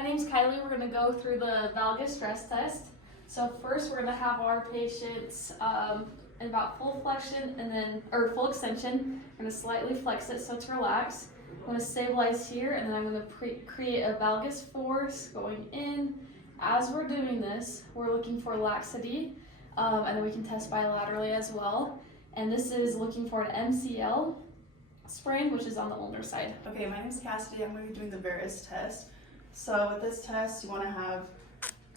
My name's Kylie. We're going to go through the valgus stress test. So first, we're going to have our patients in about full flexion or full extension. We're going to slightly flex it so it's relaxed. I'm going to stabilize here, and then I'm going to create a valgus force going in. As we're doing this, we're looking for laxity, and then we can test bilaterally as well. And this is looking for an MCL sprain, which is on the ulnar side. Okay, my name is Cassidy. I'm going to be doing the varus test. So with this test, you want to have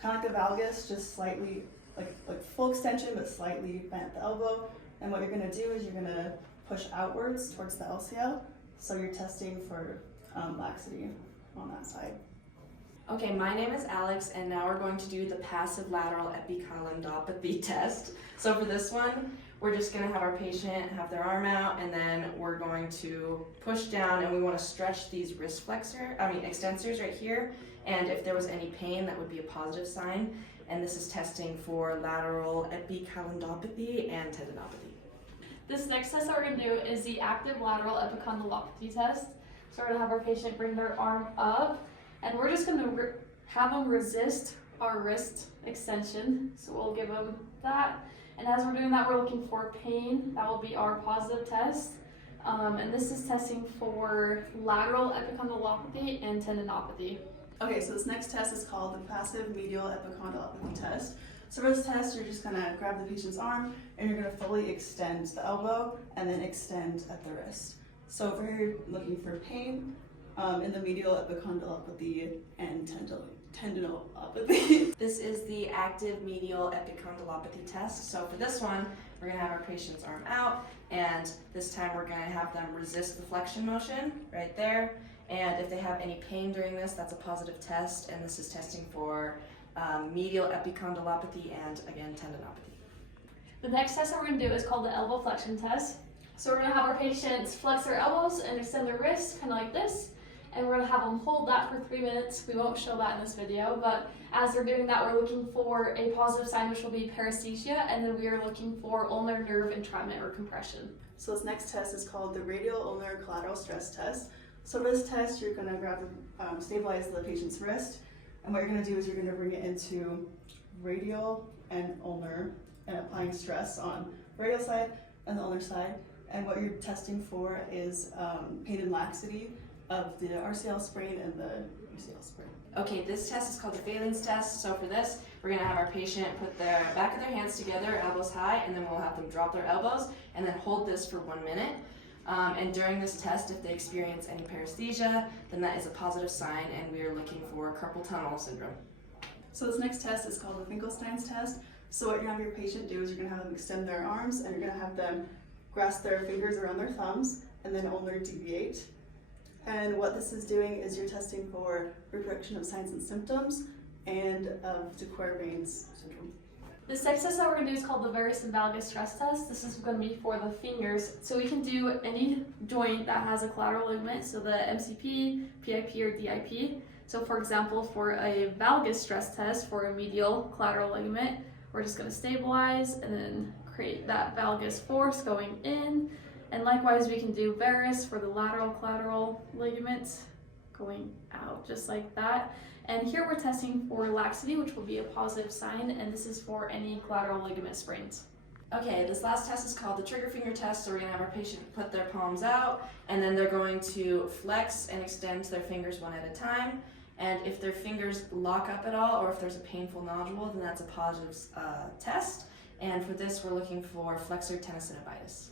kind of like a valgus, just slightly, like full extension, but slightly bent at the elbow. And what you're going to do is you're going to push outwards towards the LCL. So you're testing for laxity on that side. Okay, my name is Alex, and now we're going to do the passive lateral epicondylopathy test. So for this one, we're just going to have our patient have their arm out, and then we're going to push down, and we want to stretch these wrist extensors right here. And if there was any pain, that would be a positive sign. And this is testing for lateral epicondylopathy and tendinopathy. This next test that we're going to do is the active lateral epicondylopathy test. So we're going to have our patient bring their arm up, and we're just going to have them resist our wrist extension. So we'll give them that. And as we're doing that, we're looking for pain. That will be our positive test. And this is testing for lateral epicondylopathy and tendinopathy. Okay, so this next test is called the passive medial epicondylopathy test. So for this test, you're just going to grab the patient's arm, and you're going to fully extend the elbow and then extend at the wrist. So over here, you're looking for pain in the medial epicondylopathy and tendinopathy. This is the active medial epicondylopathy test. So for this one, we're going to have our patient's arm out, and this time we're going to have them resist the flexion motion right there. And if they have any pain during this, that's a positive test, and this is testing for medial epicondylopathy and, again, tendinopathy. The next test that we're going to do is called the elbow flexion test. So we're going to have our patients flex their elbows and extend their wrists, kind of like this. And we're going to have them hold that for 3 minutes. We won't show that in this video, but as they're doing that, we're looking for a positive sign, which will be paresthesia, and then we are looking for ulnar nerve entrapment or compression. So this next test is called the radial ulnar collateral stress test. So for this test, you're going to stabilize the patient's wrist, and what you're going to do is you're going to bring it into radial and ulnar, and applying stress on the radial side and the ulnar side. And what you're testing for is pain and laxity of the RCL sprain and the UCL sprain. Okay, this test is called the Phalen's test. So for this, we're going to have our patient put their back of their hands together, elbows high, and then we'll have them drop their elbows and then hold this for 1 minute. And during this test, if they experience any paresthesia, then that is a positive sign, and we are looking for carpal tunnel syndrome. So this next test is called the Finkelstein's test. So what you're going to have your patient do is you're going to have them extend their arms, and you're going to have them grasp their fingers around their thumbs and then ulnar deviate. And what this is doing is you're testing for reproduction of signs and symptoms and of de Quervain's syndrome. This next test that we're going to do is called the varus and valgus stress test. This is going to be for the fingers. So we can do any joint that has a collateral ligament, so the MCP, PIP, or DIP. So for example, for a valgus stress test for a medial collateral ligament, we're just going to stabilize and then create that valgus force going in. And likewise, we can do varus for the lateral collateral ligaments going out just like that. And here we're testing for laxity, which will be a positive sign, and this is for any collateral ligament sprains. Okay, this last test is called the trigger finger test. So we're going to have our patient put their palms out, and then they're going to flex and extend their fingers one at a time. And if their fingers lock up at all, or if there's a painful nodule, then that's a positive test. And for this, we're looking for flexor tenosynovitis.